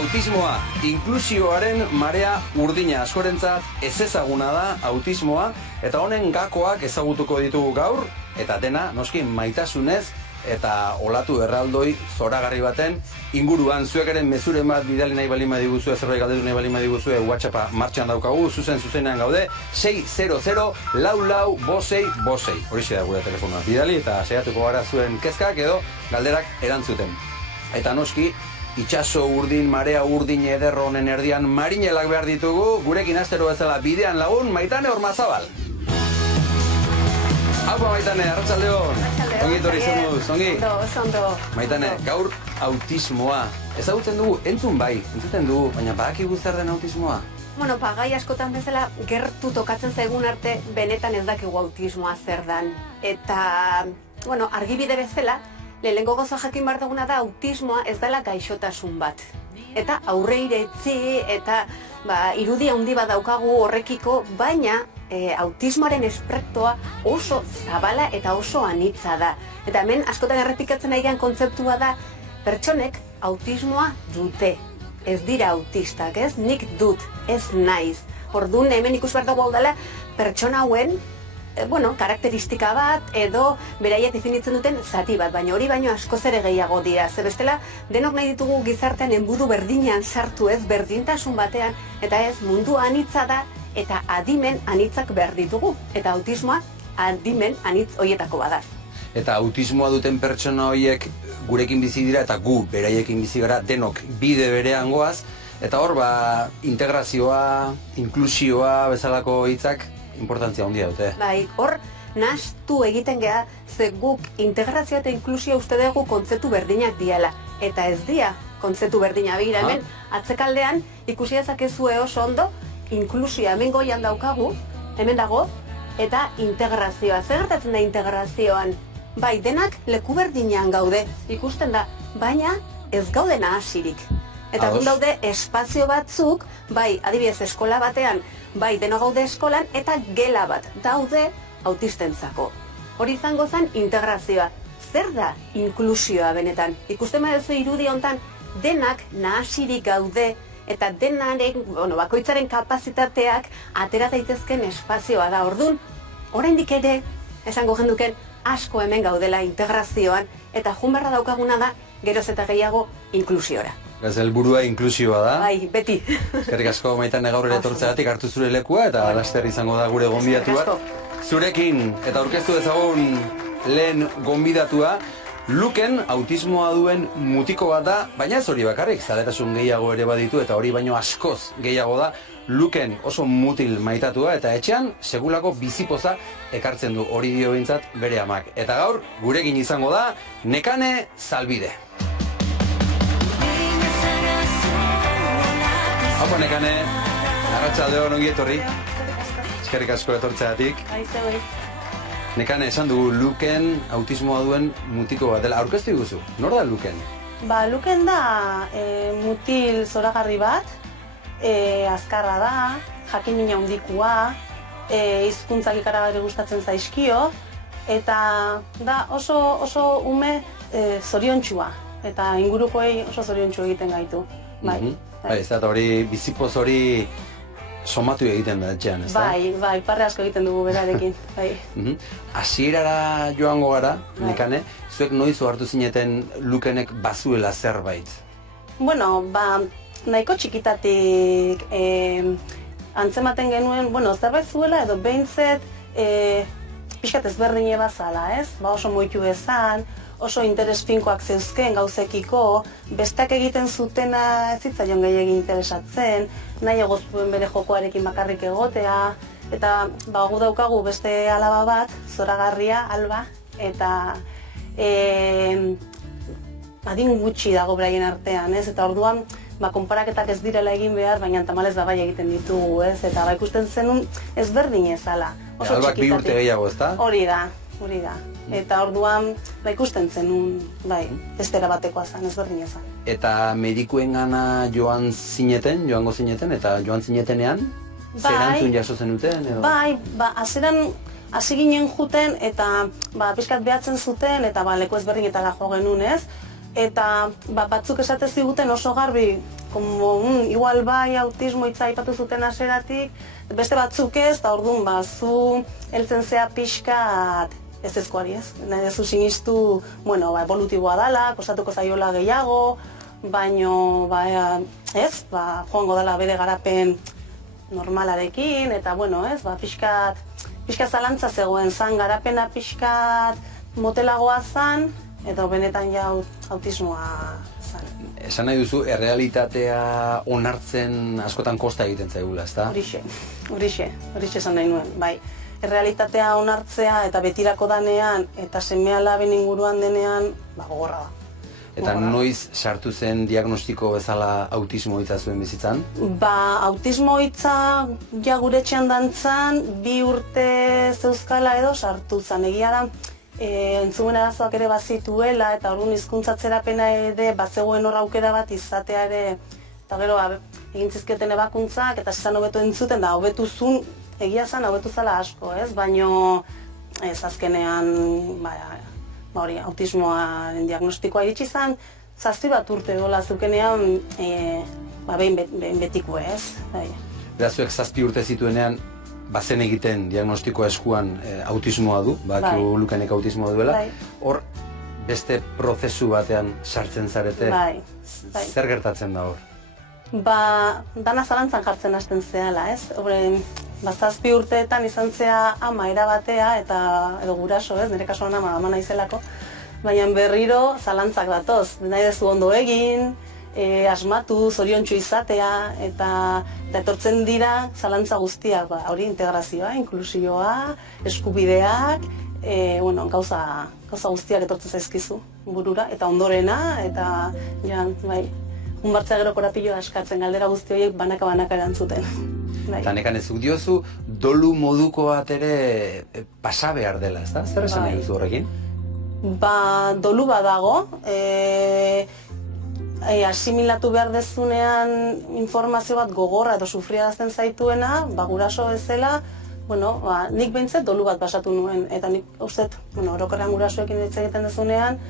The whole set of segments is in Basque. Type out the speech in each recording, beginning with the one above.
Autismoa, inklusioaren marea urdina askorentzat ezezaguna da autismoa, eta honen gakoak ezagutuko ditugu gaur, eta dena noski maitasunez eta olatu erraldoi zoragarri baten inguruan. Zuekaren mezuren bat bidali nahi balin badiguzue, zerbait galdetu nahi balin badiguzue, WhatsAppa martxan daukagu, zuzenean gaude, 600-445-4646. Horixe da gure telefonoa. Bidali eta saiatuko gara zuen kezkak edo galderak erantzuten. Eta noski, itxaso urdin, marea urdin ederro honen erdian marinelak behar ditugu, gurekin astero bezala bidean lagun, Maitane Ormazabal. Haupa Maitane, arratsaldeon. Ongi etorri zenuz, ongi? Ondo. Maitane, gaur autismoa. Ezagutzen dugu, entzuten dugu, baina badakigu zer den autismoa? Bueno, gai askotan bezala gertu tokatzen zaigun arte benetan ez dakigu autismoa zer dan. Eta, bueno, argibide bezala, lehenengo gauza jakin behar duguna da autismoa ez dela gaixotasun bat. Eta aurre iretzi eta irudi handi bat daukagu horrekiko, baina autismoaren espektroa oso zabala eta oso anitza da. Eta hemen askotan errepikatzen ari kontzeptua da, pertsonek autismoa dute. Ez dira autistak, ez? Nik dut, ez naiz. Orduan hemen ikus behar dugu hau dela pertsona hauen karakteristika bat edo beraiek definitzen duten zati bat, baina hori baino askoz ere gehiago dira. Zer bestela, denok nahi ditugu gizartean enbudu berdinean sartu, ez, berdintasun batean, eta ez, mundu anitza da eta adimen anitzak behar ditugu. Eta autismoa adimen anitz horietako bada. Eta autismoa duten pertsona horiek gurekin bizi dira eta gu beraiekin bizi gara denok bide berean goaz, eta hor integrazioa, inklusioa bezalako hitzak importantzia handia dute. Bai, hor nahastu egiten geha, ze guk integrazioa eta inklusioa uste dugu kontzeptu berdinak diala. Eta ez dia kontzeptu berdina begira, hemen atzekaldean ikusi dezakezue oso ondo, inklusioa hemen goian daukagu, hemen dago, eta integrazioa. Zer gertatzen da integrazioan? Bai, denak leku berdinean gaude, ikusten da, baina ez gaude nahasirik. Eta gun daude espazio batzuk, bai, adibidez eskola batean, bai, deno gaude eskolan, eta gela bat daude autistentzako. Hori izango zen integrazioa. Zer da inklusioa benetan? Ikusten baduzu irudi hontan, denak nahasirik gaude, eta denaren, bakoitzaren kapazitateak atera daitezken espazioa da. Orduan, oraindik ere, esango jenduken, asko hemen gaudela integrazioan, eta junberra daukaguna da, geroz eta gehiago inklusiora. Ez helburua inklusioa da. Bai, beti. Eskerrik asko Maitane gaur ere etortzeagatik, hartu zure lekua eta laster izango da gure gonbidatu bat. Zurekin eta aurkeztu dezagun lehen gonbidatua, Luken autismoa duen mutiko bat da, baina ez hori bakarrik, zaletasun gehiago ere baditu eta hori baino askoz gehiago da. Luken oso mutil maitatua eta etxean segulako bizipoza ekartzen du, hori dio behintzat bere amak. Eta gaur gurekin izango da Nekane Zalbide. Haupa Nekane, arratsaldeon, ongi etorri. Eskerrik asko etortzeagatik. Nekane, esan dugu Luken autismoa duen mutiko bat dela. Aurkeztu diguzu, nor da Luken? Luken da mutil zoragarri bat, azkarra da, jakin-mina handikua, hizkuntzak ikaragarri gustatzen zaizkio, eta da oso ume zoriontsua, eta ingurukoei oso zoriontsu egiten gaitu. Bai, ez da, hori bizipoz hori somatu egiten da etxean, ez da? Bai, parre asko egiten dugu berarekin, bai. Hasierara joango gara, Nekane, zuek noiz ohartu zineten Lukenek bazuela zerbait? Bueno, nahiko txikitatik antzematen genuen, zerbait zuela edo behintzet pixkat ezberdine bazala, ez? Oso moitu ezan, oso interes finkoak zeuzken gauzekiko, besteak egiten zutena ez zitzaion gehiegi interesatzen, nahi egozpuen bere jokoarekin bakarrik egotea, eta gu daukagu beste alaba bat, zoragarria, Alba, eta adin gutxi dago beraien artean, ez? Eta orduan, konparaketak ez direla egin behar, baina tamalez bai egiten ditugu, ez? Eta ikusten zenun ezberdin ezala. Albak 2 urte gehiago, ez da? Hori da. Eta orduan ikusten zenun, estera batekoa zen, ezberdin ezan. Eta medikuen gana joango zineten, eta joan zinetenean, zer erantzun jaso zenuten? Bai, hasieran hasi ginen juten, eta pixkat behatzen zuten, eta leku ezberdinetara jo genuen, ez? Eta batzuk esate ziguten oso garbi igual bai autismo hitza aipatu zuten hasieratik, beste batzuk ez, eta orduan zu heltzen zea pixkat ezkoari ez. Nahi dezu sinistu, evolutiboa dela, kostatuko zaiola gehiago, baino, joango dela bere garapen normalarekin, eta pixkat zalantza zegoen zan, garapena pixkat motelagoa zan, eta benetan autismoa zan. Esan nahi duzu, errealitatea onartzen askotan kosta egiten zaigula, ezta? Horixe esan nahi nuen, bai. Errealitatea onartzea eta betirako danean eta seme-alaben inguruan denean, gogorra da. Eta noiz sartu zen diagnostiko bezala autismo hitza zuen bizitzan? Autismo hitza gure etxean dantzan, 2 urte zeuzkala edo sartu zen. Egia da, entzumen arazoak ere bazituela eta orduan hizkuntzatzerapena ere bazegoen hor aukera bat izatea ere, eta gero egin zizkioten ebakuntzak eta zizan hobeto entzuten da, hobetu zun, egia zen hobetu zela asko, ez? Baino ez azkenean, autismoaren diagnostikoa iritsi zen, 7 urte dola zukenean, behin betiko ez. Beraz, zuek 7 urte zituenean, bazen egiten diagnostikoa eskuan autismoa du, Lukenek autismoa duela, hor beste prozesu batean sartzen zarete, zer gertatzen da hor? Dana zalantzan jartzen hasten zehala, ez? 7 urteetan izan zea ama erabatea edo guraso, ez? Nire kasuan ama naizelako, baina berriro zalantzak datoz, nahi dezu ondo egin, asmatu, zoriontsu izatea, eta etortzen dira zalantza guztiak, hori integrazioa, inklusioa, eskubideak, gauza guztiak etortzen zaizkizu burura, eta ondorena, eta unbartzea gero korapilloa askatzen, galdera guzti horiek banaka erantzuten. Eta nekan ezuk diozu, dolu moduko bat ere pasa behar dela, ezta? Zer esan nahi duzu horrekin? Dolu badago, asimilatu behar dezunean informazio bat gogorra edo sufriarazten zaituena, guraso bezala, nik behintzat dolu bat pasatu nuen, eta nik uste, orokorrean gurasoekin hitz egiten dezunean,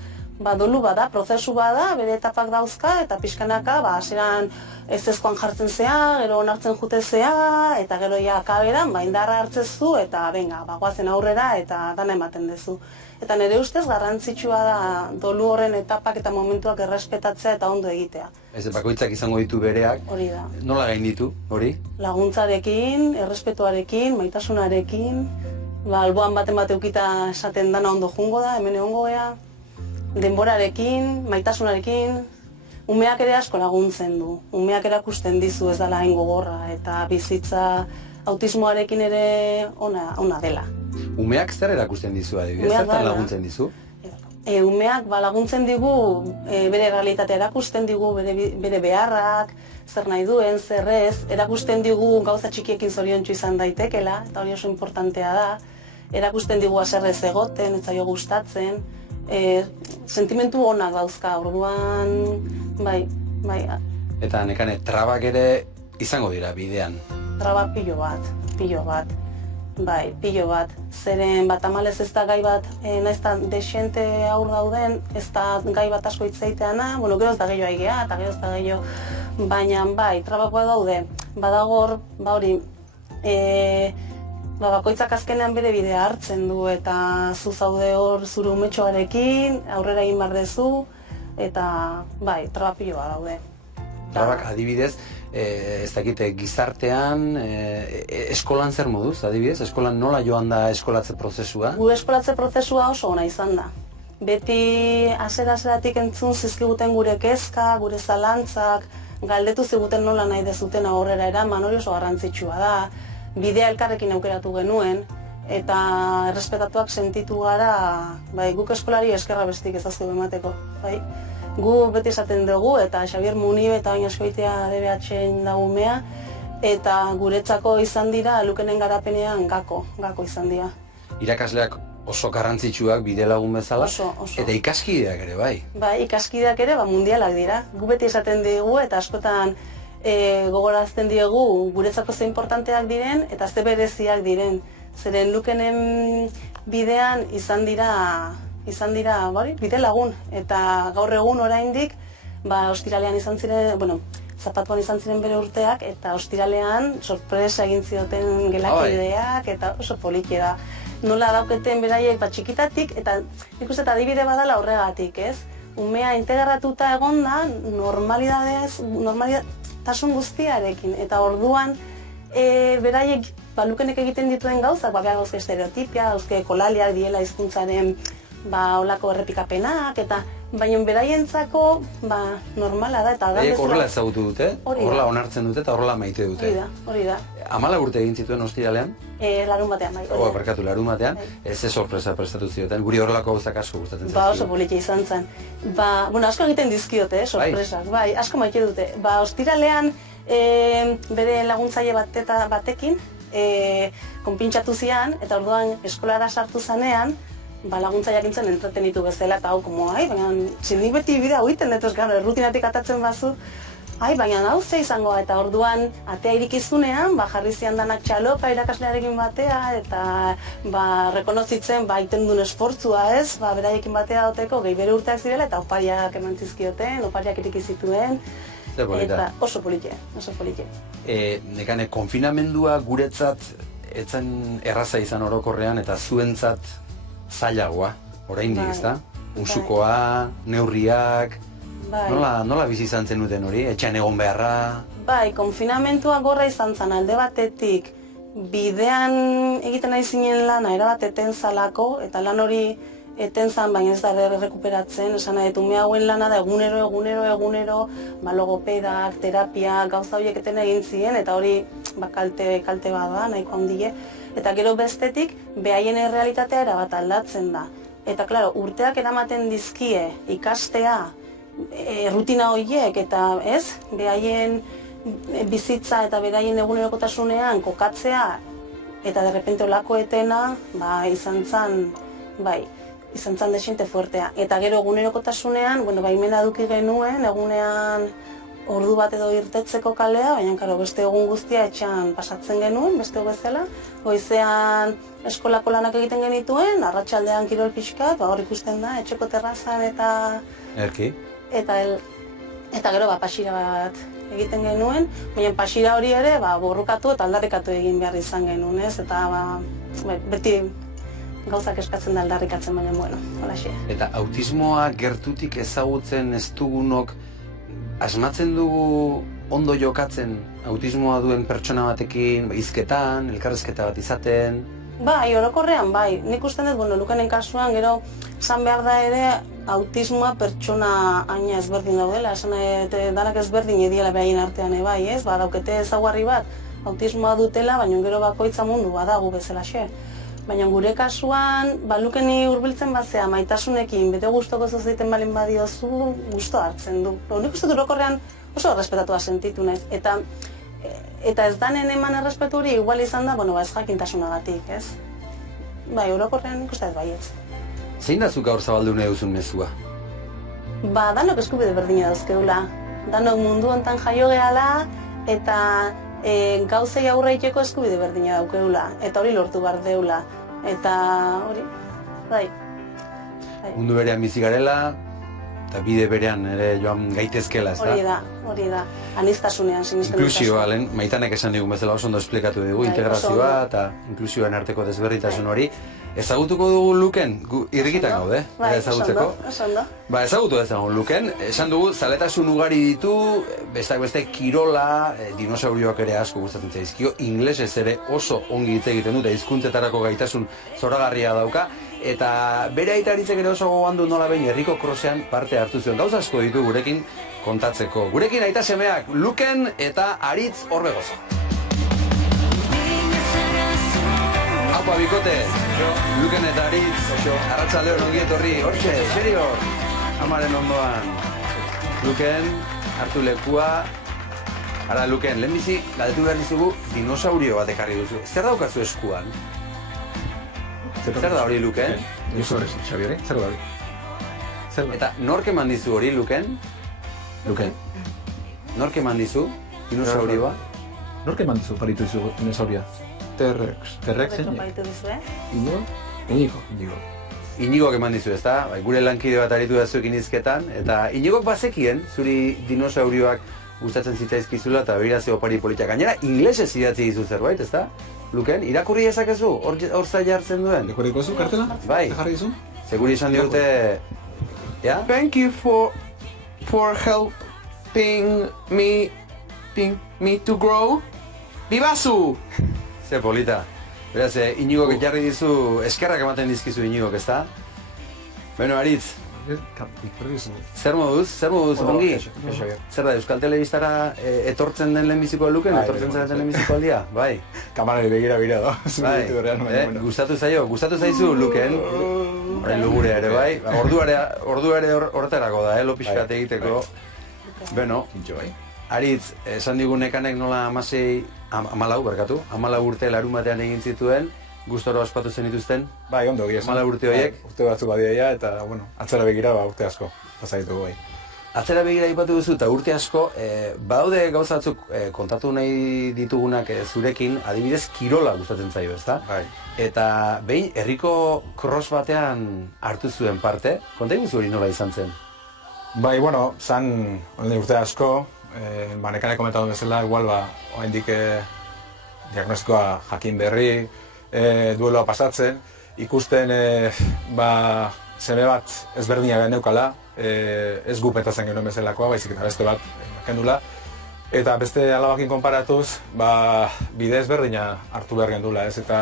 dolu bada, prozesu bada, bere etapak dauzka, eta pixkanaka, hasieran ezkoan jartzen zea, gero onartzen jute zea, eta gero akaberan, indarra hartzezu, eta goazen aurrera, eta dana ematen dezu. Eta nire ustez garrantzitsua da dolu horren etapak eta momentuak errespetatzea eta ondo egitea. Ez, bakoitzak izango ditu bereak. Hori da. Nola gainditu, hori? Laguntzarekin, errespetuarekin, maitasunarekin, alboan baten bat eukita esaten dana ondo jungo da, hemen egongo gea, denborarekin, maitasunarekin, umeak ere asko laguntzen du. Umeak erakusten dizu ez dela hain gogorra eta bizitza autismoarekin ere ona dela. Umeak zer erakusten dizu adibidez, zertan laguntzen dizu? Umeak laguntzen digu, bere realitatea erakusten digu, bere beharrak, zer nahi duen, zer ez, erakusten digu gauza txikiekin zoriontsu izan daitekela, eta hori oso importantea da, erakusten digu haserrez egoten, ez zaio gustatzen, sentimentu onak dauzka, orduan, bai. Eta nekane, trabak ere izango dira bidean? Traba pilo bat. Bai, pilo bat. Zeren tamalez ez da gai bat, naizta desente aur dauden, ez da gai bat asko hitzeiteana, gero ez da gehiago aigea, eta gero ez da gehiago, baina bai, trabakoa daude. Badagor, hori, bakoitzak azkenean bere bidea hartzen du, eta zu zaude hor zure umetxoarekin, aurrera egin behar dezu, eta bai, traba pilo bat daude. Trabak adibidez, ez dakite gizartean, eskolan zer moduz adibidez? Eskolan nola joan da eskolatze prozesua? Gure eskolatze prozesua oso ona izan da. Beti hasieratik entzun zizkiguten gure kezka, gure zalantzak, galdetu ziguten nola nahi dezuten aurrera eraman, hori oso garrantzitsua da. Bidea elkarrekin aukeratu genuen, eta errespetatuak sentitu gara, guk eskolari eskerra bestik ez daztu emateko. Gu beti esaten dugu, eta Xabier Munibe eta Oin Askoitea DBH-en dagumea, eta guretzako izan dira, Lukenen garapenean gako izan dira. Irakasleak oso garrantzitsuak bide lagun bezala, eta ikaskideak ere, bai? Bai, ikaskideak ere mundialak dira. Gu beti esaten dugu, eta askotan gogorazten diegu guretzako ze importanteak diren, eta ze bereziak diren. Zeren Lukenen bidean izan dira, bide lagun, eta gaur egun oraindik, ostiralean izan ziren, Zapatuan izan ziren bere urteak, eta ostiralean sorpresa egin zioten gelakideak, eta oso poliki da. Nola dauketen beraiek txikitatik, eta nik uste eta adibide badala horregatik, ez? Umea integratuta egonda, normalitasun guztiarekin, eta orduan beraiek Lukenek egiten dituen gauzak, behar gauzke estereotipia, gauzke kolaliak diela hizkuntzaren olako errepikapenak, eta baina beraientzako normala da, eta horrela ezagutu dute, horrela onartzen dute eta horrela maite dute. Hori da. 14 urte egin zituen ostiralean? Larun batean, bai. Barkatu, larun batean, ez sorpresa prestatu zioten, guri horrelako gauzak asko gustatzen zen. Oso poliki izan zen. Asko egiten dizkiote, sorpresak, bai, asko maite dute. Ostiralean bere laguntzaile batekin, konpintxatu zian, eta orduan eskolara sartu zanean, laguntzaileak intzen entretenitu bezala, eta hau, baina nik beti bidea huiten, eta errutinatik atatzen bazu, baina hau ze izangoa, eta orduan atea irikizunean, jarri zian danak txaloka irakaslearekin batea, eta rekonozitzen iten duen esportzua ez, beraiekin batea doteko, gehi bere urteak zirela, eta opariak eman zizkioten, opariak irikizituen, eta oso poliki. Nekane, konfinamendua guretzat etzen erraza izan orokorrean, eta zuentzat zailagoa, oraindik, ezta? Musukoa, neurriak, nola bizi izan zenuten hori? Etxean egon beharra? Konfinamentua gorra izan zen alde batetik, bidean egiten nahi zinen lana erabat eten zalako, eta lan hori eten zan, baina ez da rekuperatzen, esan nahi, ume hauen lana da egunero, logopedak, terapia, gauza horiek eten egin ziren, eta hori kalte bada, nahiko handile. Eta gero bestetik, behaien errealitatea erabat aldatzen da. Eta, klaro, urteak eramaten dizkie ikastea, rutina horiek, eta ez, behaien bizitza eta beraien egunerokotasunean kokatzea, eta derrepente olako etena, izan zan desinte fuertea. Eta gero egunerokotasunean, baimena eduki genuen, egunean ordu bat edo irtetzeko kalea, baina beste egun guztia etxean pasatzen genuen, beste bezala. Goizean eskolako lanak egiten genituen, arratsaldean kirol pixkat, hor ikusten da, etxeko terrazan eta... Erki? Eta gero pasira bat egiten genuen, baina pasira hori ere borrukatu eta aldarrikatu egin behar izan genuen, ez? Eta beti gauzak eskatzen da aldarrikatzen, baina holaxe. Eta autismoa gertutik ezagutzen ez dugunok, asmatzen dugu ondo jokatzen autismoa duen pertsona batekin, hizketan, elkarrezketa bat izaten? Orokorrean, nik usten dut, Lukenen kasuan, gero, esan behar da ere, autismoa pertsona aina ezberdin daudela, esan danak ezberdin ediela behaien artean ez? Daukete ezaugarri bat, autismoa dutela, baina gero bakoitza mundu badagu bezala xe. Baina gure kasuan, Lukeni hurbiltzen batzea maitasunekin, bete gustoko zuziten balin badiozu, gusto hartzen du. Nik uste orokorrean oso errespetatua sentitu naiz. Eta ez danen eman errespetu hori igual izan da, ez jakintasunagatik, ez? Orokorrean nik uste ez baietz. Zein da zuk gaur zabaldu nahi duzun mezua? Danok eskubide berdina dauzkeula. Danok mundu hontan jaio gehala, eta gauzei aurre egiteko eskubide berdina daukeula. Eta hori lortu behar deula. Eta hori, Mundu berean bizi garela, eta bide berean ere joan gaitezkela, ez da? Hori da. Aniztasunean sinisten dut. Inklusioa, meitanek esan digun bezala oso ondo esplikatu dugu, integrazioa eta inklusioen arteko desberdintasun hori. Ezagutuko dugu Luken, irrikitan gaude, ezagutzeko. Ezagutu ezagun Luken, esan dugu zaletasun ugari ditu, besteak beste kirola, dinosaurioak ere asko gustatzen zaizkio, inglesez ere oso ongi hitz egiten dute, hizkuntzetarako gaitasun zoragarria dauka, eta bere aitaritzek ere oso gogoan du nola behin herriko krosean parte hartu zuen. Gauza asko ditu gurekin kontatzeko. Gurekin aita semeak Luken eta Aritz Orbegozo. Apa, bikote, Luken eta Aritz, arratsaldeo ongi etorri, hortxe, serio, amaren ondoan. Luken, hartu lekua. Ara, Luken, lehenbizi, galdetu behar dizugu, dinosaurio bat ekarri duzu. Zer daukazu eskuan? Zer da hori, Luken? Xabier, zer da hori? Eta nork eman dizu hori, Luken? Luken. Nork eman dizu, dinosaurioa? Nork eman dizu paritu dizu dinosauria? T-Rex. T-Rex, Inigo? Inigo. Inigok eman dizu, ezta? Gure lankide bat aritu da zuekin hizketan, eta Inigok bazekien, zuri dinosaurioak gustatzen zitzaizkizula eta begirazio opari politak. Gainera, inglesez idatzi dizu zerbait, ezta? Luken, irakurri ezakezu, hor zaila hartzen duen? Dekoriko zu, kartela? Bai. Jarri dizu? Seguri esan digute... Ja? Thank you for helping me to grow. Bibazu! Ze polita. Beraz, Iñigok jarri dizu, eskerrak ematen dizkizu Iñigok, ezta? Beno, Aritz, zer moduz, ongi? Zer da, Euskal Telebistara etortzen den lehenbiziko Luken, etortzen zareten lehenbiziko aldia? Bai. Kamarari begira da. Bai, gustatu zaizu Luken, orain lugurea ere, bai? Ordua ere horretarako da, lo pixkat egiteko. Beno, Aritz, esan digu nekanek nola 14 urte larun batean egin zituen, gustoro ospatu zen dituzten? Bai, ondo, egia esan. 14 urte horiek? Urte batzuk badiaia eta, bueno, atzera begira urte asko, pasaitu bai. Atzera begira aipatu duzu eta urte asko, badaude gauza batzuk kontatu nahi ditugunak zurekin, adibidez kirola gustatzen zaio, ezta? Bai. Eta behin herriko cross batean hartu zuen parte, konta iguzu hori nola izan zen? Bai, bueno, zan urte asko, nekanek komentatu bezala, igual, oraindik diagnostikoa jakin berri, dueloa pasatzen, ikusten seme bat ezberdina geneukala, ez gu petatzen genuen bezalakoa, baizik eta beste bat kendula. Eta beste alabakin konparatuz, bide ezberdina hartu behar gendula, ez? Eta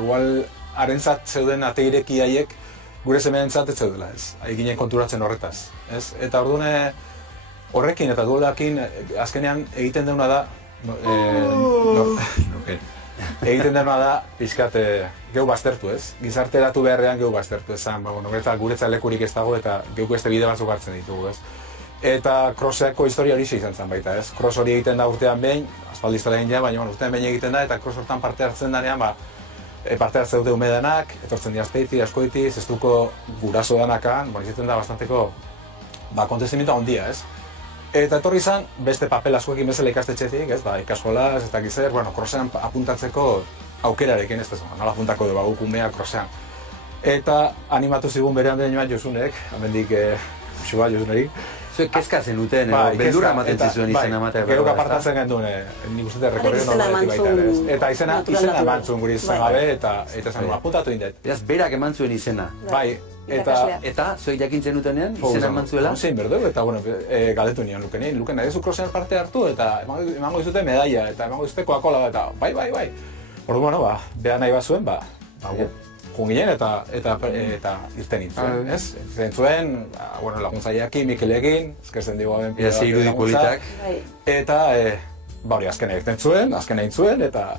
igual harentzat zeuden ate ireki haiek gure semeentzat ez zeudela, ez? Ginen konturatzen horretaz, ez? Eta orduan horrekin eta duelakin azkenean egiten deuna da, egiten dena da, pixkat, geu baztertu, ez? Gizarteratu beharrean geu baztertu, esan, guretzat lekurik ez dago eta geu beste bide batzuk hartzen ditugu, ez? Eta crosseko historia hori izan zen baita, ez? Cross hori egiten da urtean behin, aspaldi historia egin ja, baina urtean behin egiten da, eta cross hortan parte hartzen danean, parte hartzen dute umedanak, etortzen dira Azpeiti, Askoiti, zestuko guraso danakan, izaten da bastanteko, kontezimenta ondia, ez? Eta etorri izan, beste papel askoekin bezala ikastetxetik, ez, ikaskolaz, ez dakiz zer, crossean apuntatzeko aukerarekin, ez da, nola apuntako dugu guk umea crossean. Eta animatu zigun berean den joan Josunek, amendik Xuba Josuneri. Zuek kezkatzen duten, beldurra ematen zizuen izena ematea. Gero apartatzen genduen, nik uste rekorrido normaletik baita ere, ez. Eta izena eman zuen guri izan gabe, eta zen, apuntatu indet. Beraz, berak eman zuen izena. Bai, eta zuek jakintzen dutenean, izena eman zuela? Zein berdu, eta galdetu nion Luken, Luken, nahi duzu crossean parte hartu, eta emango dizute medalla, eta emango dizute Coca-Cola, eta bai. Orduan, beha nahi bazuen, joan ginen eta irten nintzen, ez? Irten zuen, laguntzaileakin, Mikelekin, eskertzen dugu aben pila bat politak. Eta, hori, azkena irten zuen, eta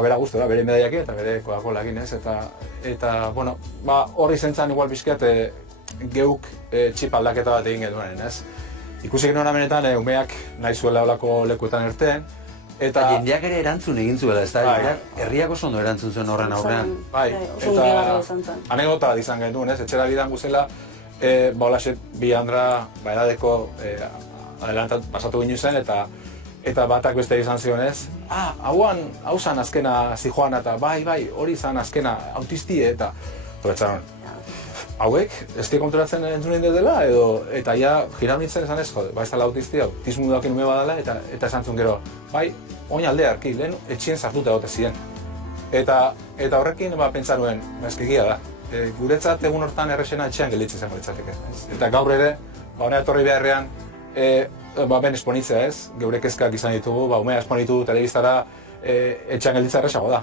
bera guztu da, bere medaiakin eta bere Coca-Colakin, ez? Eta, horri zentzan igual bizkiat geuk txip aldaketa bat egin genuen, ez? Ikusi genuen amenetan, umeak nahi zuela olako lekuetan irten, eta jendeak ere erantzun egin zuela, ez da? Herriak oso ondo erantzun zuen horren aurrean. Bai, eta anekdota izan genuen, ez? Etxera bidan guzela, olaxe bi handra edadeko adelantat pasatu ginen zen, eta batak beste izan zion, ez? Hau zan azkena zijoan, eta bai, hori zan azkena autistie, eta horretzaron, hauek, ez di konturatzen entzunen dela, eta ja, jirau nintzen esan ez, ez dela autistia, autismu duakin ume badala, eta esan zuen gero, bai, oin aldea arki, lehen etxien sartuta egote ziren. Eta horrekin, pentsa nuen, ezkegia da, guretzat egun hortan errexena etxean gelditzen zen guretzateke. Eta gaur ere, honea etorri beharrean, ben esponitzea ez, geure kezkak izan ditugu, umea esponitu telebistara etxean gelditza errexago da.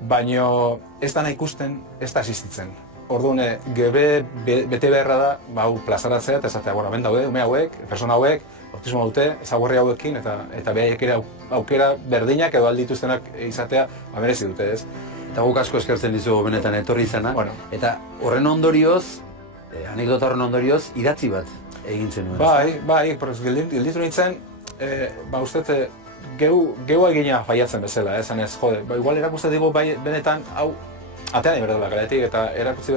Baina ez da nahi ikusten, ez da existitzen. Orduan, geure bete beharra da, plazaratzea eta esatea, ben daude, ume hauek, persona hauek, autismo dute, ezagurri hauekin, eta behaiek ere aukera berdinak edo aldituztenak izatea, merezi dute, ez? Eta guk asko eskertzen dizugu benetan etorri izana, eta horren ondorioz, anekdota horren ondorioz, idatzi bat egin zenuen. Bai, gelditu nintzen, uste, geu egina faiatzen bezala, esan ez, igual erakusten digu benetan, hau, atean iberdela galetik, eta erakutsi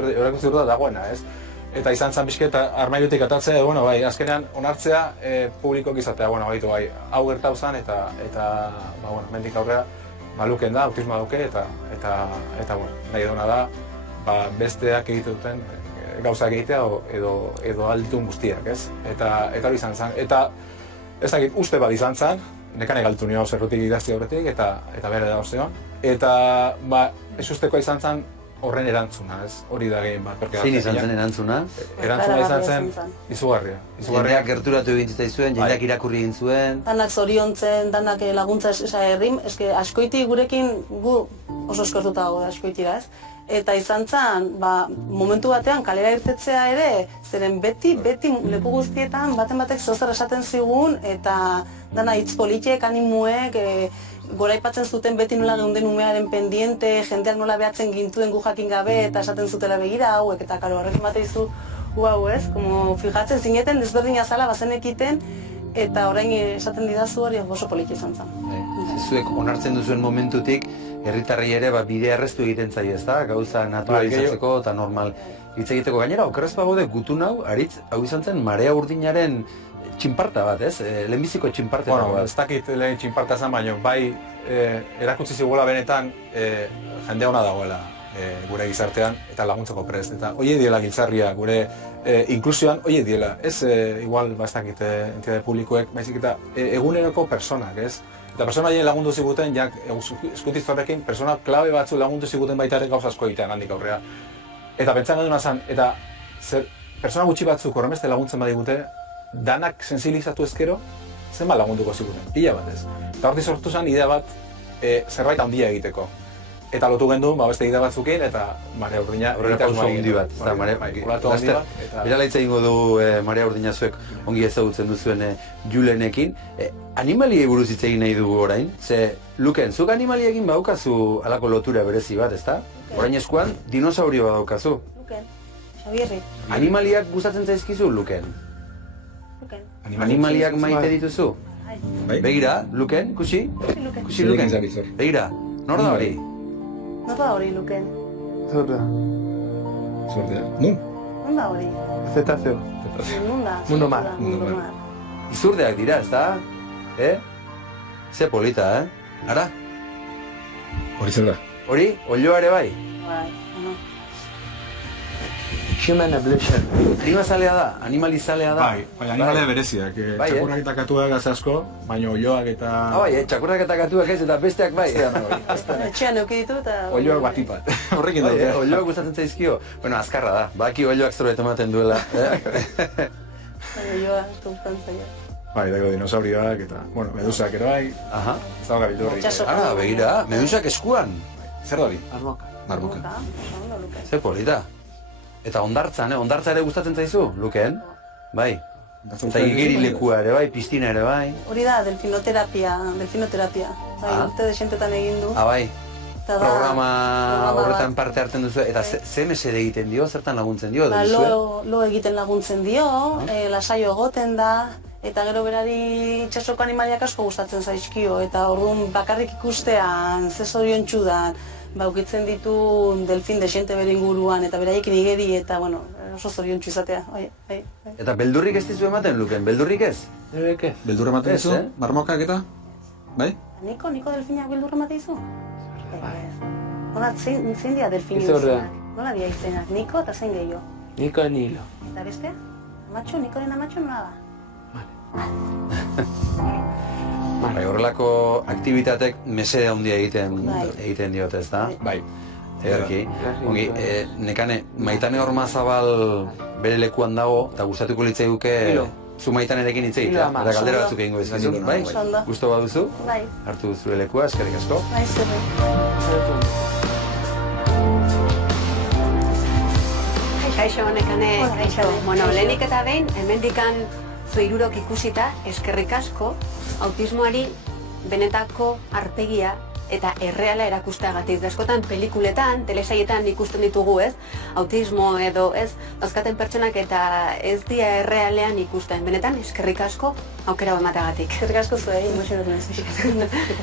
berda dagoena, ez? Eta izan zan bizket armairutik atatzea, azkenean onartzea publikok izatea, hau gertau zan, eta mendik aurrera Luken da, autismoa dauke, eta nahi duna da, besteak egite duten gauzak egitea edo alditun guztiak, ez? Eta hori izan zen. Eta ez dakit, uste bat izan zen, nekane galtu nio zerrutik idazti horretik, eta bere da ostean. Eta, ez ustekoa izan zen horren erantzuna, ez? Hori da gehien bat. Zein izan zen erantzuna? Erantzuna izan zen izugarria. Jendeak gerturatu egin zitzaizuen, jendeak irakurri egin zuen. Danak zoriontzen, danak laguntza errim, eske askoiti gurekin gu oso eskortuta dago askoitira, ez? Eta izan zen, momentu batean kalera irtetzea ere, zeren beti leku guztietan baten batek zeozer esaten zigun, eta dana hitz politiek, animuek, goraipatzen zuten beti nola geunden umearen pendiente, jendeak nola behatzen gintuen gu jakin gabe, eta esaten zutela begira hauek, eta karo horrekin bate izu hau ez, como fijatzen zineten desberdina zala bazenekiten, eta orain esaten didazu hori oso poliki izan zen. Zuek onartzen duzuen momentutik, herritarrei ere bidea erreztu egiten zaie, ezta? Gauza naturalizatzeko eta normal hitz egiteko. Gainera, okerrez bagaude gutun hau, aritz, hau izan zen marea urdinaren txinparta bat, ez? Lehenbiziko txinparta bat. Ez dakit lehen txinparta zen, baina bai erakutsi ziguela benetan jende hona dagoela gure gizartean eta laguntzeko prest. Eta hoi diela giltzarria, gure inklusioan hoi diela. Ez igual, ez dakit entitate publikoek, baizik eta eguneroko personak, ez? Eta persona hien lagundu ziguten, jak eskutiztorrekin, persona klabe batzu lagundu ziguten baita ere gauza asko egitean handik aurrea. Eta pentsan duna zen, eta persona gutxi batzuk horremeste laguntzen badigute, danak sensibilizatu ezkero, zenbat lagunduko ziguten, pila bat ez. Eta horti sortu zen idea bat zerbait handia egiteko. Eta lotu gendu, beste idea batzukin, eta marea urdina... Horrela pauso handi bat, eta marea... Berala hitz egingo du marea urdina zuek ongi ezagutzen duzuen Julenekin. Animaliei buruz hitz egin nahi dugu orain, ze Luken, zuk animaliekin badaukazu halako lotura berezi bat, ezta? Orain eskuan dinosaurio badaukazu. Luken, Xabierri. Animaliak gustatzen zaizkizu, Luken? Luken. Animaliak maite dituzu? Begira, Luken, kusi? Kusi, Luken. Begira, nor da hori? Nor da hori, Luken? Zorda. Zorda? Nun? Nun da hori? Zetazeo. Nun da? Mundo mar. Mundo mar. Izurdeak dira, ezta? Ze polita, Ara? Hori zer da? Hori, olioa ere bai? Bai, Human evolution. Animazalea da, animalizalea da. Bai, animalia bereziak. Txakurrak eta katuak gaz asko, baina olioak eta... Bai, txakurrak eta katuak ez, eta besteak bai. Etxean euki ditu eta... Olioak batipat. Horrekin daude. Olioak gustatzen zaizkio. Bueno, azkarra da, baki olioak zerbait ematen duela. Olioa, asko gustatzen zaio. Bai, dago dinosaurioak eta, bueno, medusak ere bai. Aha. Ez dago gabilturri. Ara, begira, medusak eskuan. Zer da hori? Armoka. Marbuka. Ze polita. Eta hondartzan, hondartza ere gustatzen zaizu, Luken? Bai. Eta igerilekua ere bai, piztina ere bai. Hori da, delfinoterapia. Bai, urte desentetan egin du. Bai. Programa horretan bat. parte hartzen duzu, eta ze mesede egiten dio, zertan laguntzen dio? Lo egiten laguntzen dio, lasaio egoten da, eta gero berari itxasoko animaliak asko gustatzen zaizkio, eta orduan bakarrik ikustean, ze zoriontsu da, ukitzen ditu delfin desente bere inguruan, eta beraiekin igeri, eta bueno, oso zoriontsu izatea. Bai. Eta beldurrik ez dizu ematen, Luken? Beldurrik ez? Nirek ez. Beldurra ematen dizu? Marmokak eta? Bai? Niko delfinak beldurra ematen dizu? Nola, zein dira delfin Izorda. Nola dira izenak? Niko eta zein gehiago? Niko Nilo. Eta bestea? Amatxo, Nikoren amatxo nola da? Bai, horrelako aktibitatek mesede handia egiten diote, ezta? Bai. Ederki. Ongi, nekane, Maitane Ormazabal bere lekuan dago, eta gustatuko litzaiguke zu Maitanerekin hitz egitea. Eta galdera batzuk egingo dizkizu, bai? Gusto baduzu? Bai. Hartu zure lekua, eskerrik asko. Bai, zerri. Kaixo, nekane, kaixo. Bueno, lehenik eta behin, hemendikan zu hirurok ikusita, eskerrik asko, autismoari benetako arpegia eta erreala erakusteagatik. Askotan pelikuletan, telesaietan ikusten ditugu, ez? Autismo edo, ez? Dauzkaten pertsonak eta ez dia errealean ikusten. Benetan, eskerrik asko aukera emateagatik. Eskerrik asko zuei, emozionatu naiz.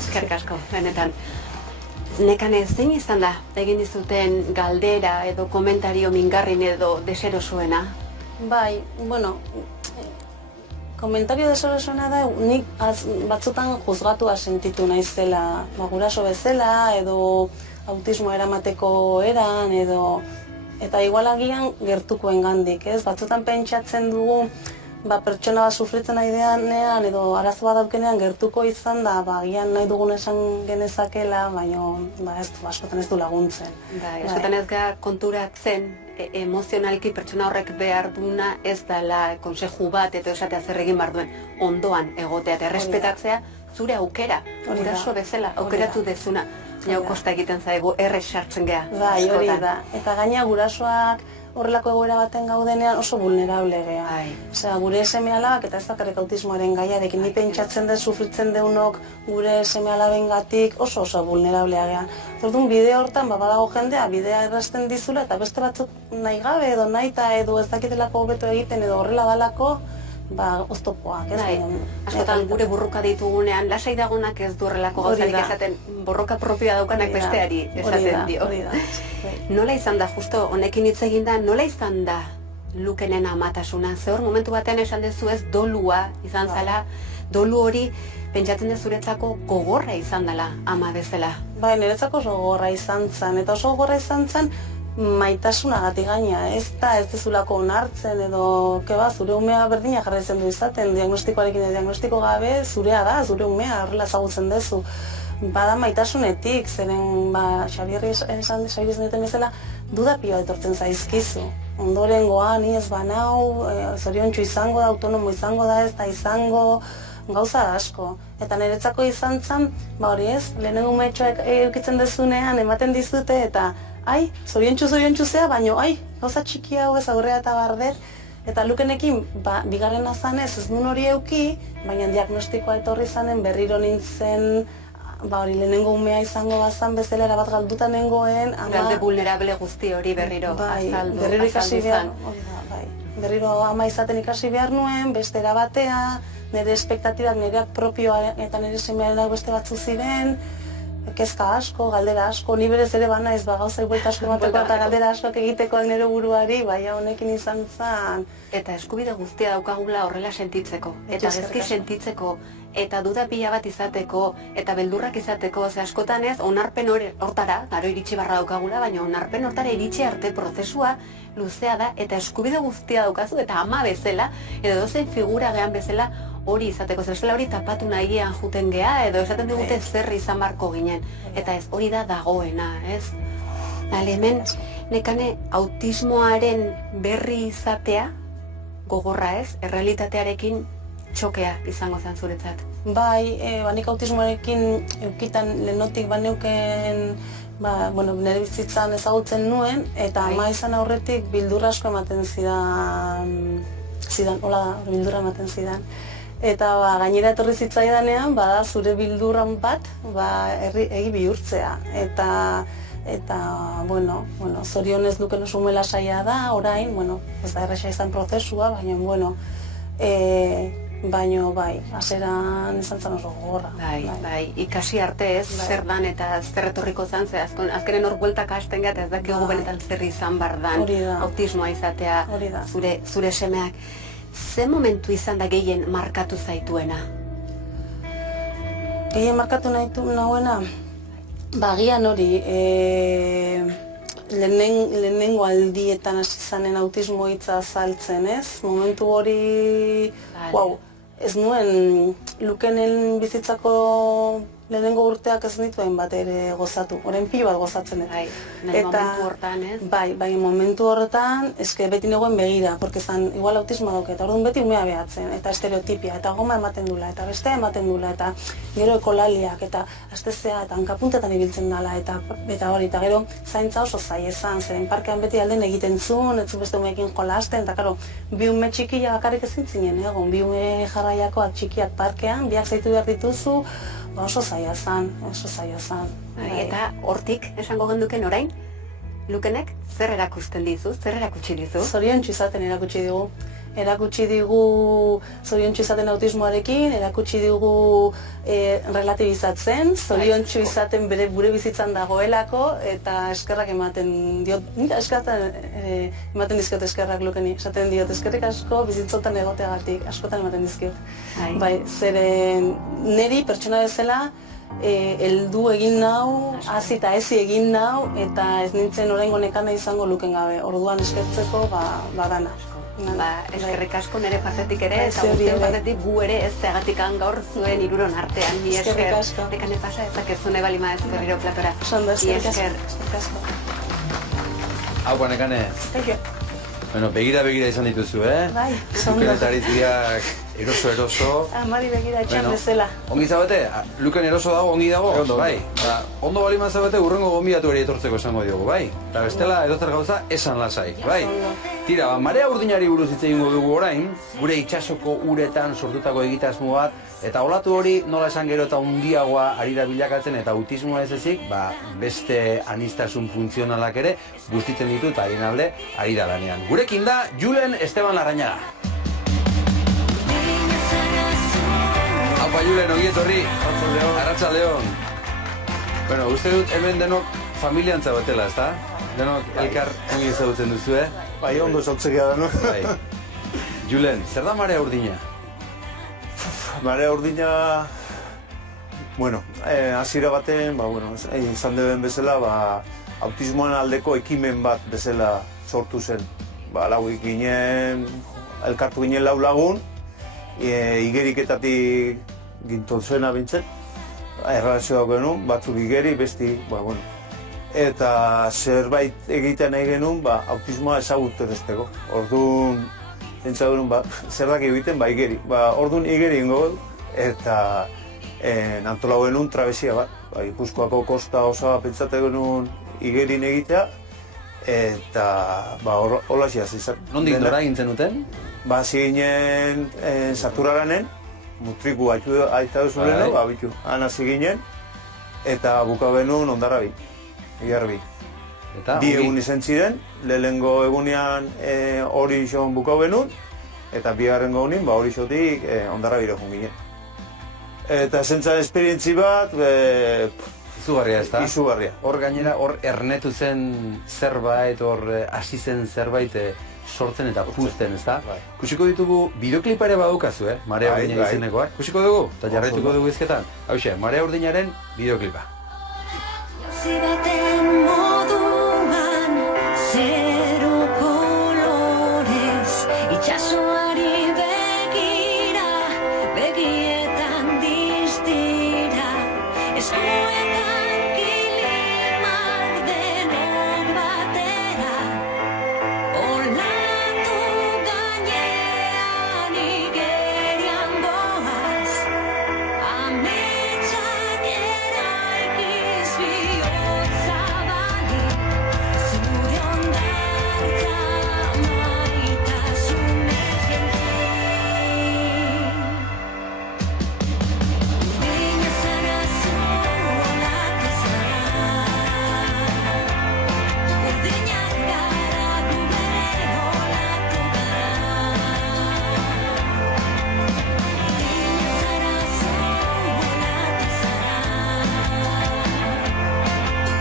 Eskerrik asko, benetan. Nekane, zein izan da egin dizuten galdera edo komentario mingarrin edo deserosuena? Bai, bueno, komentario deserosuena da, nik batzutan juzgatua sentitu naizela, guraso bezala, edo autismo eramateko eran, edo... Eta igual agian gertukoen gandik, ez? Batzutan pentsatzen dugu, pertsona bat sufritzen nahi deanean edo arazo bat daukenean gertuko izan da, agian nahi dugun esan genezakela, baina ez du, askotan ez du laguntzen. Askotan ez gara konturatzen, emozionalki pertsona horrek behar duna ez dela konseju bat eta esatea zer egin behar duen ondoan egotea eta errespetatzea zure aukera, guraso bezala, aukeratu dezuna. Jau kosta egiten zaigu, errez sartzen geha. Bai, hori da. Eta gaina gurasoak horrelako egoera baten gaudenean oso vulnerable geha. Osea, gure seme-alabak, eta ez bakarrik autismoaren gaiarekin, ni pentsatzen dut sufritzen deunok gure seme-alabengatik oso vulnerablea geha. Orduan, bide hortan, badago jendea, bidea errazten dizula, eta beste batzuk nahi gabe edo nahita edo ez dakitelako hobeto egiten edo horrela dalako, oztopoak, ez? Askotan gure burruka ditugunean, lasai dagonak ez du horrelako gauzarik esaten, borroka propioa daukanak besteari esaten dio. Nola izan da, justo honekin hitz egin da, nola izan da Lukenen amatasuna? Ze hor momentu batean esan dezu ez dolua izan zala, dolu hori pentsatzen dut zuretzako gogorra izan dela ama bezala. Bai, niretzako oso gogorra izan zen, eta oso gogorra izan zen maitasunagatik gaina, ez dezulako onartzen edo, zure umea berdina jarraitzen du izaten, diagnostikoarekin edo diagnostiko gabe, zurea da, zure umea horrela ezagutzen dezu. Bada maitasunetik, zeren, Xabierri esan duten bezala, duda pioa etortzen zaizkizu. Ondorengoa, ni ez banau, zoriontsu izango da, autonomo izango da, ez da izango, gauza asko. Eta niretzako izan zen, hori ez, lehenengo umetxoak eukitzen dezunean, ematen dizute, eta zoriontsu zea, baina gauza txiki hau ez aurrea eta barder, eta Lukenekin, bigarren azanez ez nun hori euki, baina diagnostikoa etorri zanen berriro nintzen, hori lehenengo umea izango bazan bezala erabat galduta nengoen, Galde vulnerable guzti hori berriro azaldu. Berriro ikasi behar, berriro ama izaten ikasi behar nuen, beste erabatea, nire espektatibak nireak propioa eta nire semearenak beste batzu ziren, kezka asko, galdera asko, ni berez ere bana ez gauzak buelta asko emateko eta galdera askoak egiteko nire buruari, baina honekin izan zen. Eta eskubide guztia daukagula horrela sentitzeko, eta gezki sentitzeko, eta duda pila bat izateko, eta beldurrak izateko, ze askotan ez, onarpen hortara, garo iritsi barra daukagula, baina onarpen hortara iritsi arte prozesua luzea da, eta eskubide guztia daukazu, eta ama bezala, edo dozen figura gehan bezala, hori izateko, zerrezela hori tapatu nahian juten geha, edo esaten digute zer izan barko ginen. Eta ez, hori da dagoena, ez? Hemen, nekane autismoaren berri izatea, gogorra ez, errealitatearekin txokea izango zen zuretzat. Bai, nik autismoarekin eukitan lehenotik baneuken, nire bizitzan ezagutzen nuen, eta ama izan aurretik bildur asko ematen zidan, bildurra ematen zidan. Eta gainera etorri zitzaidanean, bada zure bildurran bat, egi bihurtzea. Eta, zorionez Luken oso ume lasaia da, orain, ez da erresa izan prozesua, baina bai, hasieran izan zen oso gogorra. Bai, ikasi arte ez, zer dan eta zer etorriko zen, ze azkenen hor bueltaka hasten geha, eta ez dakigu benetan zer izan bardan, autismoa izatea, zure semeak. Ze momentu izan da gehien markatu zaituena? Gehien markatu nahuena? Agian hori, lehenengo aldietan hasi zanen autismo hitza azaltzen, ez? Momentu hori, ez nuen Lukenen bizitzako lehenengo urteak ez nituen bat ere gozatu, orain pilo bat gozatzen dut. Nahi momentu hortan, ez? Bai, momentu hortan, eske beti negoen begira, porque zan, igual autismoa dauke, eta orduan beti umea behatzen, eta estereotipia, eta goma ematen dula, eta bestea ematen dula, eta gero ekolaliak, eta astezea, eta hankapuntetan ibiltzen dela, eta hori, eta gero zaintza oso zai ezan, zeren parkean beti alden egiten zuen, ez zu beste umeekin jolasten, eta karo, bi ume txikia bakarrik ezin zinen, egon, bi ume jarraiakoak txikiak parkean, biak zaitu behar dituzu, oso zaila zan. Eta hortik esango genduken orain, Lukenek zer erakusten dizu, zer erakutsi dizu? Zoriontsu izaten erakutsi digu. Erakutsi digu zoriontsu izaten autismoarekin, erakutsi digu relatibizatzen, zoriontsu izaten gure bizitzan dagoelako, eta eskerrak ematen diot, ematen dizkiot eskerrak Lukeni, esaten diot eskerrik asko bizitzotan egoteagatik, askotan ematen dizkiot. Bai, zeren niri pertsona bezala, heldu egin nau, hasi eta ezi egin nau, eta ez nintzen oraingo nekana izango Luken gabe, orduan eskertzeko badana. Eskerrik asko nire partetik ere, eta Zuri guztien ere. partetik gu ere ez tegatikan gaur zuen hiruron artean. Mi Eskerrik esker, asko. nekane pasa ezakezune balima ez berriro platora. Oso ondo, Mi eskerrik asko. esker. Eskerrik asko. Hau, nekane, Thank you. bueno, begira izan dituzu, Bai, oso ondo. Luken eta Aritziak eroso. Amari begira etxan bezala. Ongi zabete, Luken eroso dago, ongi dago, Ondo. bai. Ondo balima zabete, urrengo gonbidatu eri etortzeko esango diogu, bai. Eta bestela, edozer gauza, esan lasai, bai. Ondo. Tira, marea urdinari buruz hitz egingo dugu orain, gure itsasoko uretan sortutako egitasmo bat, eta olatu hori nola esan gero eta handiagoa ari da bilakatzen, eta autismoa ez ezik, beste anistasun funtzionalak ere bustitzen ditu eta haien alde ari da lanean. Gurekin da, Julen Esteban Larrañaga. Apa Julen, ongi etorri. Arratsaldeon. Bueno, uste dut hemen denok familian zabatela, ezta? Denok elkar ongi ezagutzen duzu, Bai, ondo ezautzegia da, no? Bai. Julen, zer da marea urdina? Marea urdina, bueno, hasiera baten, izan deben bezala, autismoan aldeko ekimen bat bezala sortu zen. Lauik ginen, elkartu ginen 4 lagun, igeriketatik ginton zuena bintzen, errazio dago genuen, batzuk igeri, besti, eta zerbait egiten nahi genuen, autismoa ezagutzen ezteko. Orduan, entza genuen, zer daki egiten, igeri. Orduan igeri ingo, eta antolau genuen trabesia bat. Gipuzkoako kosta osoa pentsate genuen igerin egitea, eta hola ziaz izan. Nondik dora egintzen duten? Hasi ginen Saturaranen, mutriku aita duzuleno, bitu, han hasi ginen, eta buka genuen Ondarrabi, Igarbi. Eta Bi egun izan ziren, lehenengo egunean hori izan buka genuen, eta bigarrengo egunean hori izotik Ondarrabira joan ginen. Eta esentzan esperientzi bat, izugarria ez da? izugarria. Hor gainera, hor ernetu zen zerbait, hor hasi zen zerbait sortzen eta puzten, ez da? Bai. Kusiko ditugu, bideoklipa ere badaukazu, Marea Bai, Urdina bai. izenekoak. Kusiko dugu, eta jarraituko ondo. dugu izketan. Hauxe, Marea Urdinaren bideoklipa. Jauzi baten moduan, zero kolorez, itxasoari begira, begietan distira, eskuetan kilimak denok batera, olatu gainean igerian goaz, ametsak eraikiz bihotza bali, zure ondartza maitasunez gentzin. Urdina zara zu olatu zara, urdinak gara gu bere olatu gara. Urdina zara zu olatu zara,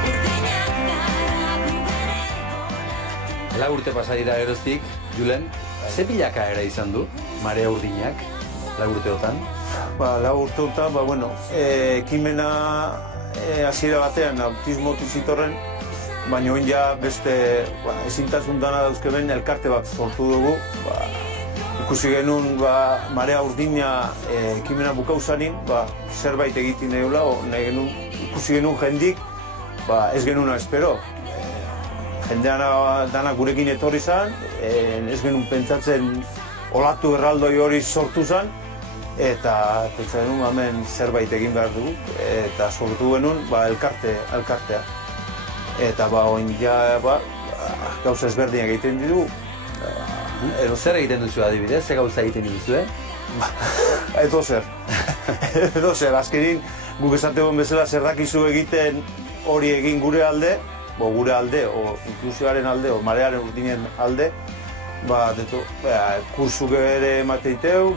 urdinak gara gu bere. 4 urte pasa dira geroztik, Julen, ze bilakaera izan du Marea Urdinak 4 urteotan? 4 urteotan, ekimena hasiera batean autismotik zitorren, baina oin ja beste ezintasun dana dauzkeben elkarte bat sortu dugu. Ikusi genuen Marea Urdina ekimena bukau zanin, zerbait egiten nahi genuen, ikusi genuen jendik, ez genuena espero. Jendean dana gurekin etorri zen, ez genuen pentsatzen olatu erraldoi hori sortu zen, eta pentsa genuen hemen zerbait egin behar dugu, eta sortu genuen elkartea. Eta oin ja gauza ezberdinak egiten ditugu. Edo zer egiten duzu adibidez, ze gauza egiten duzu, Edo zer, azkenin guk esategon bezala zer dakizu egiten hori egin gure alde, o inklusioaren alde, o Marearen Urdinen alde, kursuk ere emateiteu,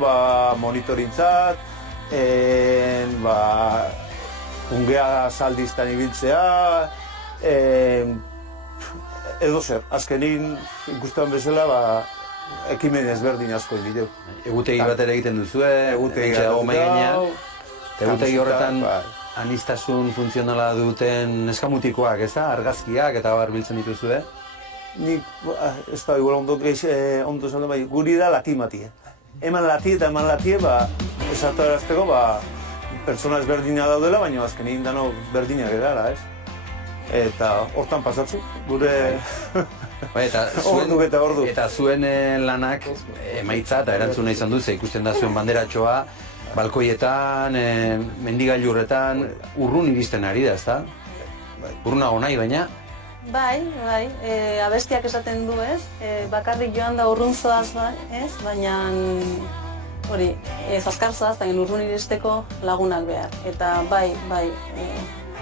monitorintzat, ungea zaldiztan ibiltzea, edo zer, azkenin ikusten bezala, ekimen ezberdin asko ditu. Egutegi bat ere egiten duzue, Egutegi etxe dago bat mahai gainean. dut, Eta egutegi horretan kamiseta, anistasun funtzionala duten eskamutikoak, ez da? Argazkiak eta bar biltzen dituzue. nik, ez da, igual ondo esan bai, guri da lati-matie. Eman lati eta eman latie, esatarazteko, pertsona ezberdina daudela, baina azkenean dano berdinak edara, ez? Eta hortan pasatzu, gure eta orduk eta ordu. Eta zuen lanak emaitza eta erantzuna izan du, ze ikusten da zuen banderatxoa, balkoietan, mendigailurretan, urrun iristen ari da, ezta? Urrunago nahi, baina? Bai, abestiak esaten du, ez? Bakarrik joan da urrun zoaz, ez? Baina hori, azkar zoaz, eta urrun iristeko lagunak behar. Eta bai,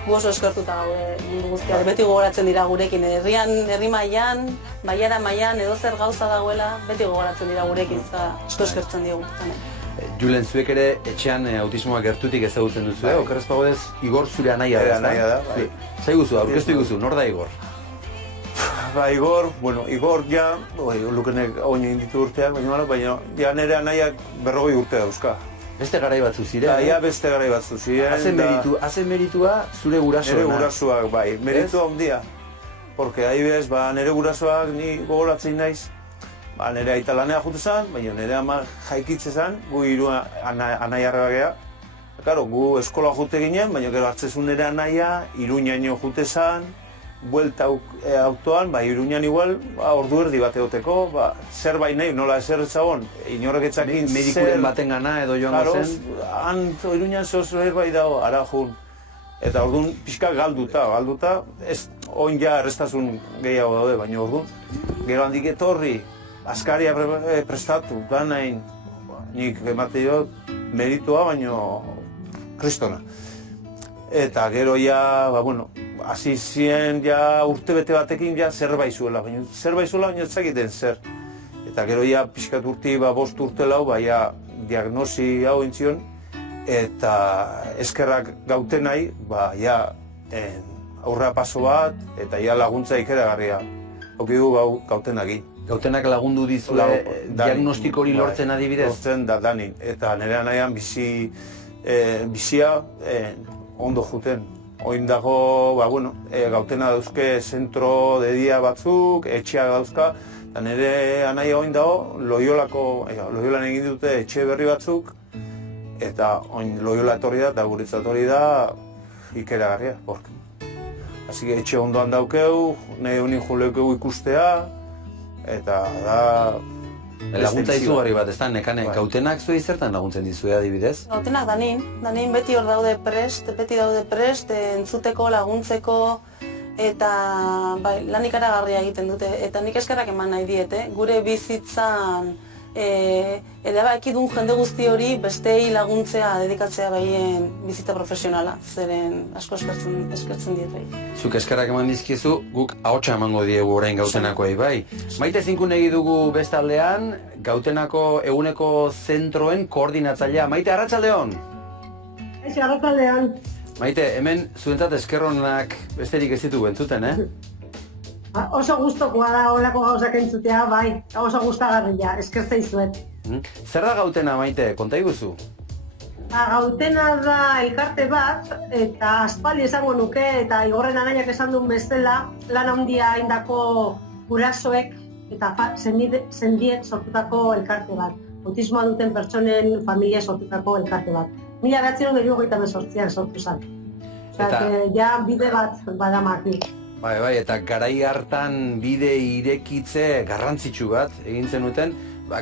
gu oso eskertuta gaude mundu guztiak, beti gogoratzen dira gurekin, herri mailan, baiara mailan, edo zer gauza dagoela, beti gogoratzen dira gurekin, eta asko eskertzen diogu. Julen, zuek ere etxean autismoa gertutik ezagutzen duzu, okerrez pagodez, Igor zure anaia da, ezta? Anaia da, bai. Zaiguzu, aurkeztu iguzu, nor da Igor? Igor ja, Lukenek oin ditu urteak, baina ja nire anaiak 40 urte dauzka. Beste garai batzu ziren, Ja, beste garai batzu ziren. Hazen meritua zure gurasoena. Nire gurasoak, bai, meritua handia. Porque adibidez, nire gurasoak ni gogoratzen naiz, nire aita lanea jute zan, baina nire ama jaikitze zan, gu hiru anaiarra geha. Claro, gu eskola jute ginen, baina gero hartzezun nire anaia, Iruñaino jute zan, buelta autoan, Iruñan igual, ordu erdi bat egoteko, zerbait nahi, nola ezer etzagon, inorrek etzakin medikuren baten gana edo joan zen. Han Iruñan zerbait dago, ara jun. Eta orduan pixka galduta, ez oin ja errestasun gehiago daude, baina orduan. Gero handik etorri, askaria prestatu, ganain, nik emate jo meritua, baino kristona. Eta gero ja, hasi ziren ja urtebete batekin ja zerbait zuela, baina ez zakiten zer. Eta gero ja pixkat urti, 5 urte lau, ja diagnosi hau intzion, eta eskerrak gauten nahi, ja aurra paso bat, eta ja laguntza ikeragarria. Okidu gautenak egin. Gautenak lagundu dizue diagnostiko hori lortzen adibidez? Lortzen da Danin, eta nire anaian bizia ondo juten. Oin dago, gautena dauzke zentro de dia batzuk, etxeak dauzka, eta nire anaia oin dago Loiolan egin dute etxe berri batzuk, eta oin Loiola etorri da, eta guretzat hori da ikeragarria. Asi etxe ondoan daukeu, nahi honin julekeu ikustea, eta da... Laguntza izugarri bat, ez da, nekane, gautenak zuei zertan laguntzen dizue adibidez? Gautenak danin beti hor daude prest, entzuteko, laguntzeko, eta lan ikaragarria egiten dute. Eta nik eskerrak eman nahi diete, gure bizitzan edabakidun jende guzti hori bestei laguntzea, dedikatzea behien bizitza profesionala, zeren asko eskertzen diet behi. Zuk eskerrak eman dizkizu, guk ahotsa emango diegu orain gautenakoei, bai. Maite Zinkun egi dugu bestaldean, gautenako eguneko zentroen koordinatzailea. Maite, arratsaldeon! Eixo, arratsaldeon. Maite, hemen zuentzat eskerronak besterik ez ditugu entzuten, Oso gustokoa da holako gauzak entzutea, bai, oso gustagarria, eskertzei zuet. Zer da gautena, Maite, konta iguzu? Gautena da elkarte bat, eta aspaldi esango nuke, eta Igorren anaiak esan duen bezala, lan handia indako gurasoek eta sendiek sortutako elkarte bat. Autismoa duten pertsonen familia sortutako elkarte bat. 1998an sortu zen. Ja bide bat badamak. Bai, eta garai hartan bide irekitze garrantzitsu bat egin zenuten,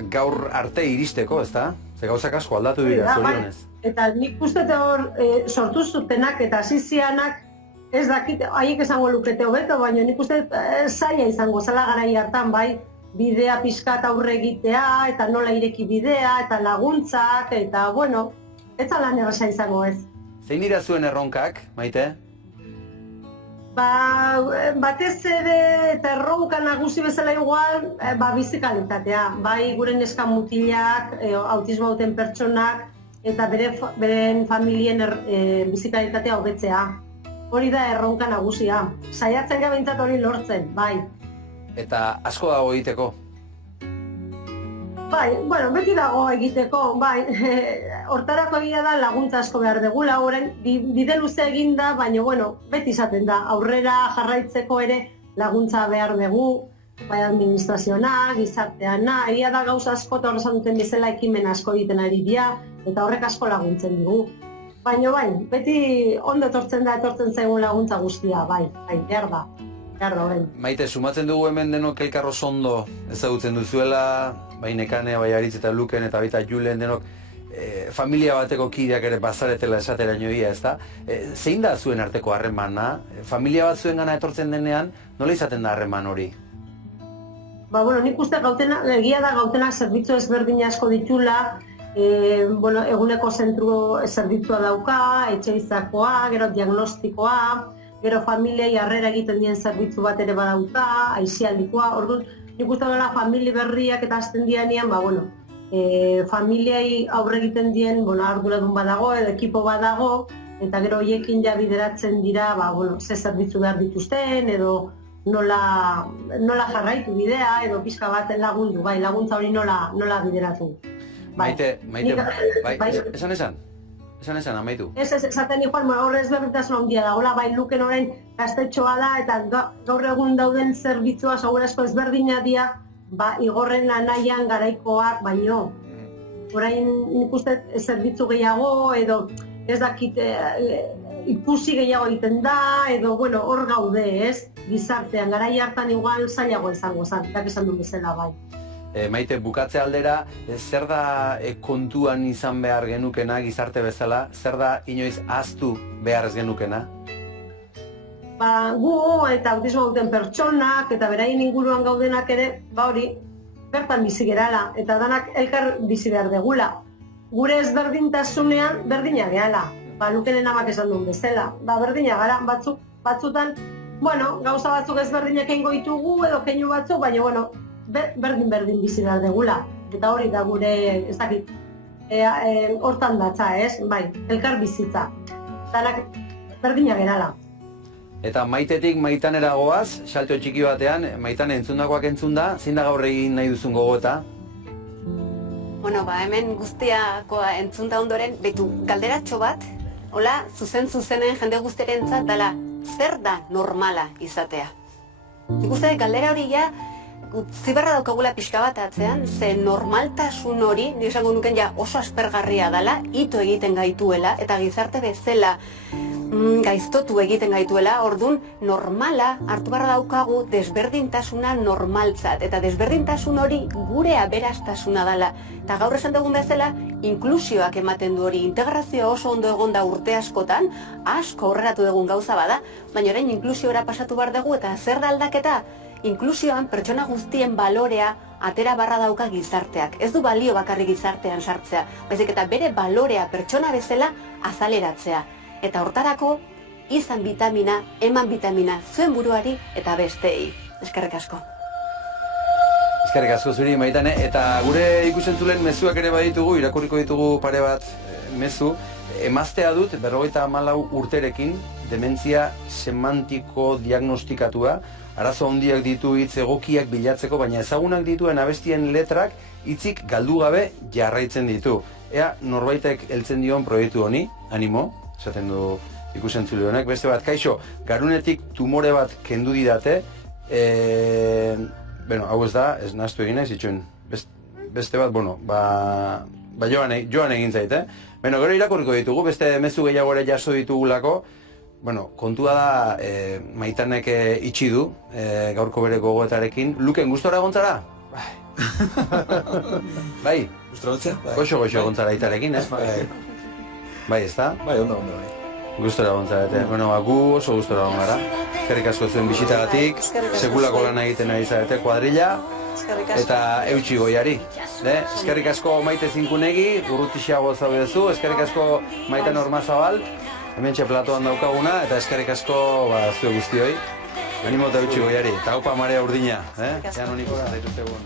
gaur arte iristeko, ezta? Ze gauzak asko aldatu dira, zorionez. Eta nik uste hor sortu zutenak eta hasi zianak, ez dakit, haiek esango lukete hobeto, baina nik uste zaila izango zela garai hartan, bai, bidea pixkat aurre egitea, eta nola ireki bidea, eta laguntzak, eta ez lan erraza izango ez. Zein dira zuen erronkak, Maite? Batez ere eta erronka nagusi bezala igual, bizi kalitatea. Bai gure neska mutilak, autismo duten pertsonak, eta beren familien bizi kalitatea hobetzea. Hori da erronka nagusia. Saiatzen gara behintzat hori lortzen, bai. Eta asko dago egiteko? Bai, beti dago egiteko, bai. Hortarako egia da laguntza asko behar degula, orain bide luze eginda, baina beti izaten da. Aurrera jarraitzeko ere laguntza behar dugu, bai administrazioana, gizarteana, egia da gauza asko eta horrezan duten bezala ekimen asko egiten ari dira, eta horrek asko laguntzen digu. Baina bai, beti ondo etortzen zaigun laguntza guztia, bai, behar da, bai. Maite, sumatzen dugu hemen denok elkar oso ondo ezagutzen duzuela, bai Nekane, bai Aritz eta Luken eta baita Julen denok, familia bateko kideak ere bazaretela esateraino ia, ezta? Zein da zuen arteko harremana? Familia bat zuen gana etortzen denean, nola izaten da harreman hori? Nik uste egia da Gautenak zerbitzu ezberdin asko ditula, eguneko zentru zerbitzua dauka, etxebizakoa, gero diagnostikoa, gero familiei harrera egiten dien zerbitzu bat ere badauka, aisialdikoa, orduan, nik uste dela familia berriak eta hasten dianean, familiei aurre egiten dien, arduradun badago edo ekipo badago, eta gero hoiekin ja bideratzen dira, ze zerbitzu behar dituzten, edo nola jarraitu bidea, edo pixka baten lagundu, laguntza hori nola bideratu. Maite, esan, amaitu. Esaten igual, horre ezberdintasun handia da, hola, Luken orain gaztetxoa da, eta gaur egun dauden zerbitzua segurazko ezberdina dira, igorren anaian garaikoak, baino. Orain nik uste zerbitzu gehiago, edo ez dakit ikusi gehiago egiten da, edo hor gaude, ez? Gizartean, garai hartan igual zailago izango zen, esan duen bezala bai. Maite, bukatze aldera, zer da kontuan izan behar genukena gizarte bezala? Zer da inoiz ahaztu behar ez genukena? Gu eta autismo duten pertsonak eta beraien inguruan gaudenak ere, hori, bertan bizi gerala eta danak elkar bizi behar degula. Gure ezberdintasunean berdina gehala. Lukenen amak esan duen bezala. Berdina gara, batzutan, gauza batzuk ezberdinak eingo ditugu edo keinu batzuk, baina, berdin bizi behar degula. Eta hori da gure, ez dakit, hortan datza, ez? Elkar bizitza. Danak berdina gerala. Eta Maitetik Maitanera goaz, salto txiki batean, Maitane entzundakoak entzunda, zein da gaur egin nahi duzun gogota? Hemen guztiakoa entzunta ondoren, betu galderatxo bat, hola, zuzenen jende guztiarentzat dela, zer da normala izatea? Nik uste galdera hori ja, ziberra daukagula pixka bat atzean, ze normaltasun hori, nire esango nuken ja oso aspergarria dela, ito egiten gaituela, eta gizarte bezala gaiztotu egiten gaituela, orduan normala hartu barra daukagu desberdintasuna normaltzat, eta desberdintasun hori gure aberastasuna dela. Eta gaur esan dugun bezala, inklusioak ematen du hori, integrazio oso ondo egon da urte askotan, asko aurreratu dugun gauza bada, baina orain inklusiora pasatu behar dugu, eta zer da aldaketa? Inklusioan pertsona guztien balorea atera barra dauka gizarteak. Ez du balio bakarrik gizartean sartzea, baizik eta bere balorea pertsona bezala azaleratzea. Eta hortarako, izan vitamina, eman vitamina zuen buruari eta besteei. Eskerrik asko. Eskerrik asko zuri, Maitane, eta gure ikusentzulen mezuak ere baditugu, irakurriko ditugu pare bat mezu. Emaztea dut, 54 urterekin, dementzia semantiko diagnostikatua, arazo handiak ditu hitz egokiak bilatzeko, baina ezagunak dituen abestien letrak hitzik galdu gabe jarraitzen ditu. Ea norbaitek heltzen dion proiektu honi, animo, esaten du ikusentzule honek. Beste bat, kaixo, garunetik tumore bat kendu didate, hau ez da, ez nahaztu egin ez, itxuen, beste bat, joan egin zaite. Gero irakurriko ditugu, beste mezu gehiago ere jaso ditugulako, kontua da Maitanek itxi du, gaurko bere gogoetarekin. Luken, gustora egontzara? Bai? Gustora egontzea? Goxo egontzara itarekin, ez? Bai, ez da? Bai, ondo, bai. Gustora egontzara, gu oso gustora egon gara. Eskerrik asko zuen bisitagatik, sekulako lan egiten ari zarete, kuadrilla, eta eutxi goiari. Eskerrik asko Maite Zinkunegi, urrutixiago zaudezu, eskerrik asko Maite Normazabal, hementxe platoan daukaguna, eta eskerrik asko zue guztioi. Animo eta eutxi goiari, eta haupa marea urdina, Ean honiko da, zaituzte egun.